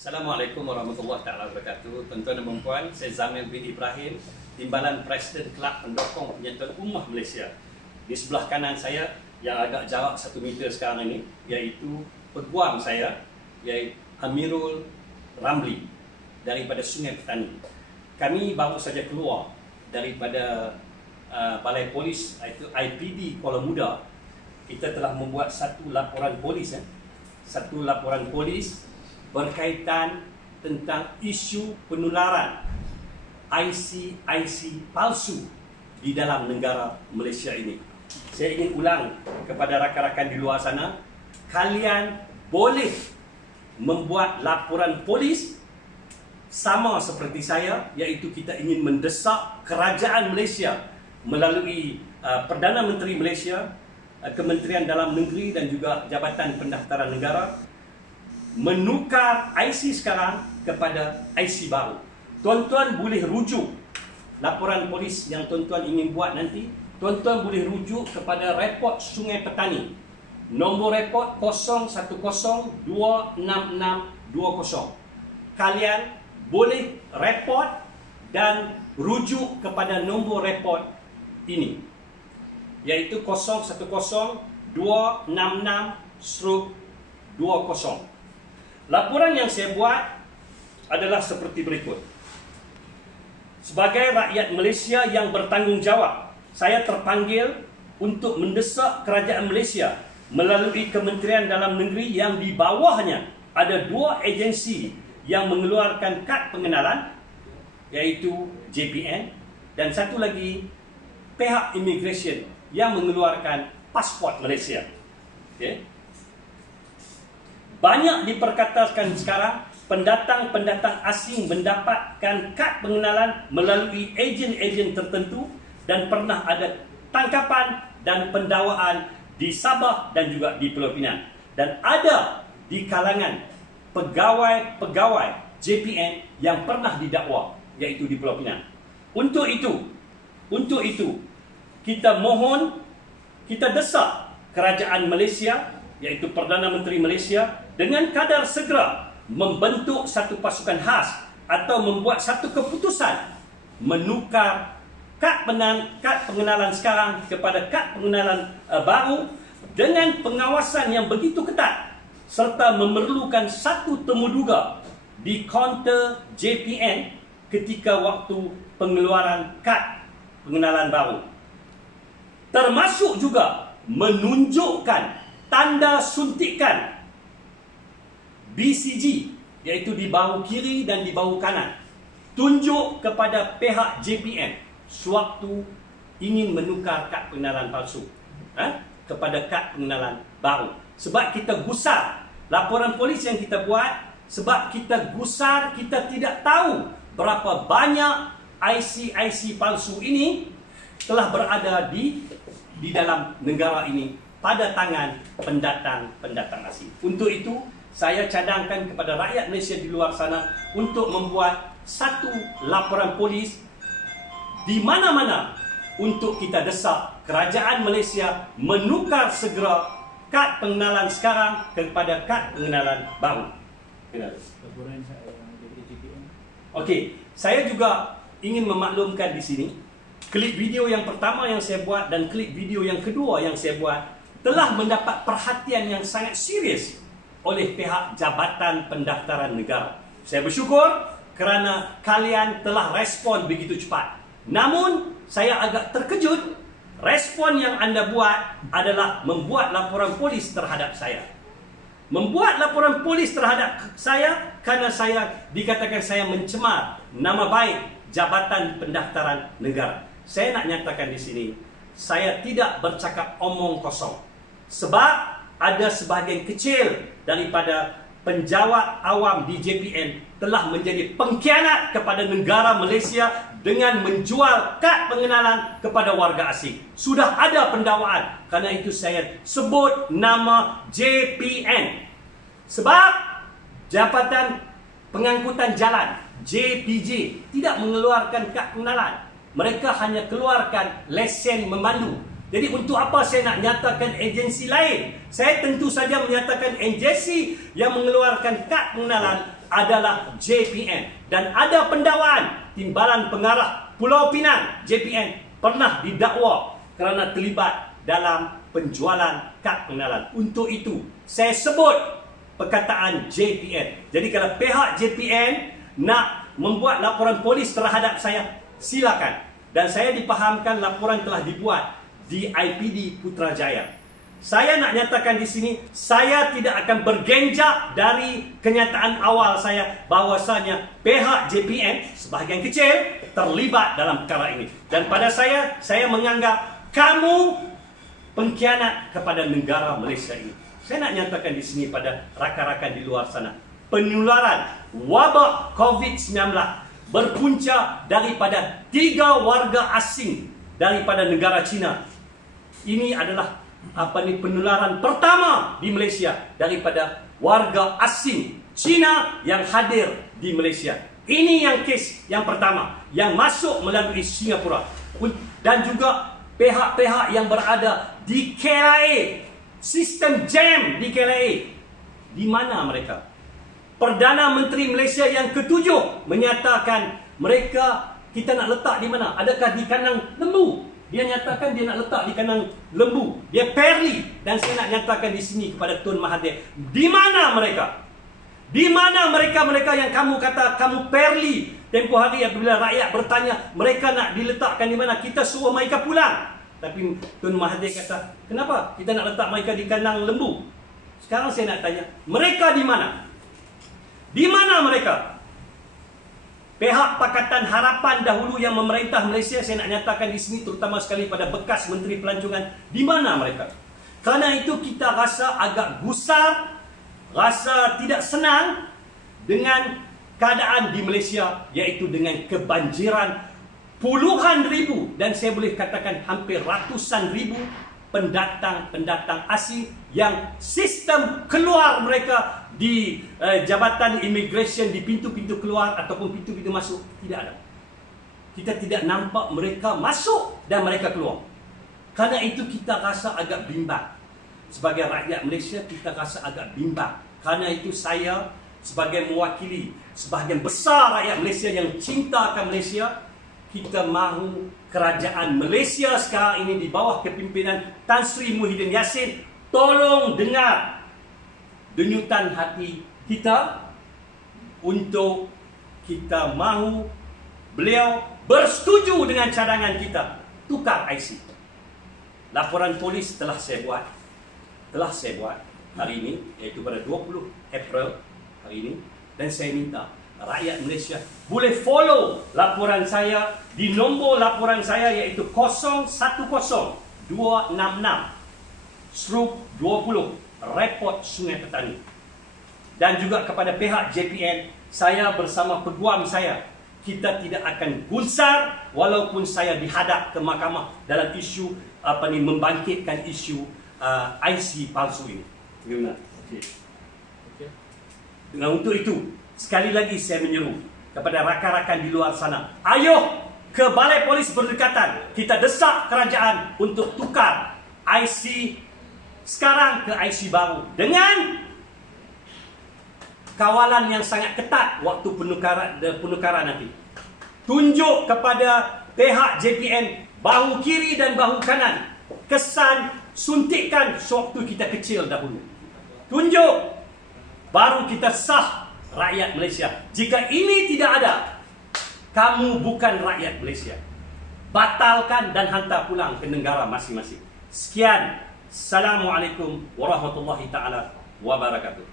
Assalamualaikum warahmatullahi wabarakatuh. Tuan-tuan dan puan, saya Zamir bin Ibrahim, Timbalan Presiden Kelab Pendokong Penyatuan Ummah Malaysia. Di sebelah kanan saya yang agak jarak 1 meter sekarang ini, iaitu peguam saya, iaitu Amirul Ramli daripada Sungai Petani. Kami baru saja keluar daripada Balai Polis, iaitu IPD Kuala Muda. Kita telah membuat satu laporan polis berkaitan tentang isu penularan IC palsu di dalam negara Malaysia ini. Saya ingin ulang kepada rakan-rakan di luar sana, kalian boleh membuat laporan polis sama seperti saya, iaitu kita ingin mendesak kerajaan Malaysia melalui Perdana Menteri Malaysia, Kementerian Dalam Negeri dan juga Jabatan Pendaftaran Negara menukar IC sekarang kepada IC baru. Tuan-tuan boleh rujuk laporan polis yang tuan-tuan ingin buat nanti. Tuan-tuan boleh rujuk kepada report Sungai Petani. Nombor report 01026620. Kalian boleh report dan rujuk kepada nombor report ini, iaitu 010266/20. Laporan yang saya buat adalah seperti berikut. Sebagai rakyat Malaysia yang bertanggungjawab, saya terpanggil untuk mendesak kerajaan Malaysia melalui Kementerian Dalam Negeri yang di bawahnya ada 2 agensi yang mengeluarkan kad pengenalan, iaitu JPN, dan satu lagi pihak immigration yang mengeluarkan pasport Malaysia. Okay. Banyak diperkatakan sekarang pendatang-pendatang asing mendapatkan kad pengenalan melalui ejen-ejen tertentu dan pernah ada tangkapan dan pendakwaan di Sabah dan juga di Pulau Pinang. Dan ada di kalangan pegawai-pegawai JPN yang pernah didakwa, iaitu di Pulau Pinang. Untuk itu, kita mohon, kita desak kerajaan Malaysia, iaitu Perdana Menteri Malaysia, dengan kadar segera membentuk satu pasukan khas atau membuat satu keputusan menukar kad pengenalan sekarang kepada kad pengenalan baru dengan pengawasan yang begitu ketat, serta memerlukan satu temuduga di kaunter JPN ketika waktu pengeluaran kad pengenalan baru, termasuk juga menunjukkan tanda suntikan BCG, iaitu di bahu kiri dan di bahu kanan, tunjuk kepada pihak JPN sewaktu ingin menukar kad pengenalan palsu kepada kad pengenalan baru. Sebab kita gusar laporan polis yang kita buat, sebab kita gusar, kita tidak tahu berapa banyak IC palsu ini telah berada di dalam negara ini pada tangan pendatang asing. Untuk itu, saya cadangkan kepada rakyat Malaysia di luar sana untuk membuat satu laporan polis di mana-mana untuk kita desak kerajaan Malaysia menukar segera kad pengenalan sekarang kepada kad pengenalan baru. Okey, saya juga ingin memaklumkan di sini, klip video yang pertama yang saya buat dan klip video yang kedua yang saya buat telah mendapat perhatian yang sangat serius oleh pihak Jabatan Pendaftaran Negara. Saya bersyukur kerana kalian telah respon begitu cepat. Namun, saya agak terkejut, respon yang anda buat adalah membuat laporan polis terhadap saya. Membuat laporan polis terhadap saya kerana saya dikatakan saya mencemar nama baik Jabatan Pendaftaran Negara. Saya nak nyatakan di sini, saya tidak bercakap omong kosong. Sebab ada sebahagian kecil daripada penjawat awam di JPN telah menjadi pengkhianat kepada negara Malaysia dengan menjual kad pengenalan kepada warga asing. Sudah ada pendakwaan, kerana itu saya sebut nama JPN. Sebab Jabatan Pengangkutan Jalan, JPJ, tidak mengeluarkan kad pengenalan. Mereka hanya keluarkan lesen memandu. Jadi untuk apa saya nak nyatakan agensi lain? Saya tentu saja menyatakan agensi yang mengeluarkan kad pengenalan adalah JPN. Dan ada pendakwaan Timbalan Pengarah Pulau Pinang, JPN, pernah didakwa kerana terlibat dalam penjualan kad pengenalan. Untuk itu, saya sebut perkataan JPN. Jadi kalau pihak JPN nak membuat laporan polis terhadap saya, silakan. Dan saya dipahamkan laporan telah dibuat di IPD Putrajaya. Saya nak nyatakan di sini, saya tidak akan bergenjak dari kenyataan awal saya bahawasanya pihak JPN sebahagian kecil terlibat dalam perkara ini. Dan pada saya menganggap kamu pengkhianat kepada negara Malaysia ini. Saya nak nyatakan di sini pada rakan-rakan di luar sana, penularan wabak COVID-19 berpunca daripada 3 warga asing daripada negara China. Ini adalah penularan pertama di Malaysia daripada warga asing China yang hadir di Malaysia. Ini yang kes yang pertama yang masuk melalui Singapura. Dan juga pihak-pihak yang berada di KLIA, sistem jam di KLIA. Di mana mereka? Perdana Menteri Malaysia yang ke-7 menyatakan mereka, kita nak letak di mana? Adakah di kandang lembu? Dia nyatakan dia nak letak di kandang lembu. Dia perli. Dan saya nak nyatakan di sini kepada Tun Mahathir, di mana mereka? Di mana mereka-mereka yang kamu kata kamu perli? Tempoh hari apabila rakyat bertanya mereka nak diletakkan di mana, kita suruh mereka pulang. Tapi Tun Mahathir kata, kenapa kita nak letak mereka di kandang lembu? Sekarang saya nak tanya, mereka di mana? Di mana mereka? Pihak Pakatan Harapan dahulu yang memerintah Malaysia, saya nak nyatakan di sini terutama sekali pada bekas Menteri Pelancongan, di mana mereka? Kerana itu kita rasa agak gusar, rasa tidak senang dengan keadaan di Malaysia, iaitu dengan kebanjiran puluhan ribu dan saya boleh katakan hampir ratusan ribu pendatang asing yang sistem keluar mereka di Jabatan Immigration, di pintu-pintu keluar ataupun pintu-pintu masuk tidak ada. Kita tidak nampak mereka masuk dan mereka keluar. Karena itu kita rasa agak bimbang. Sebagai rakyat Malaysia kita rasa agak bimbang. Karena itu saya sebagai mewakili sebahagian besar rakyat Malaysia yang cinta akan Malaysia, kita mahu kerajaan Malaysia sekarang ini di bawah kepimpinan Tan Sri Muhyiddin Yassin tolong dengar denyutan hati kita untuk kita mahu beliau bersetuju dengan cadangan kita tukar IC. Laporan polis telah saya buat hari ini, iaitu pada 20 April hari ini, dan saya minta rakyat Malaysia boleh follow laporan saya di nombor laporan saya iaitu 010266/20 Report Sungai Petani. Dan juga kepada pihak JPN, saya bersama peguam saya, kita tidak akan gusar walaupun saya dihadap ke mahkamah dalam isu membangkitkan isu IC palsu ini. Bagaimana? Okay. Dengan untuk itu, sekali lagi saya menyeru kepada rakan-rakan di luar sana, ayo ke Balai Polis Berdekatan, kita desak kerajaan untuk tukar IC sekarang ke IC baru dengan kawalan yang sangat ketat waktu penukaran nanti. Tunjuk kepada pihak JPN bahu kiri dan bahu kanan kesan suntikan sewaktu kita kecil dahulu. Tunjuk, baru kita sah rakyat Malaysia. Jika ini tidak ada, kamu bukan rakyat Malaysia. Batalkan dan hantar pulang ke negara masing-masing. Sekian. Assalamualaikum warahmatullahi taala wabarakatuh.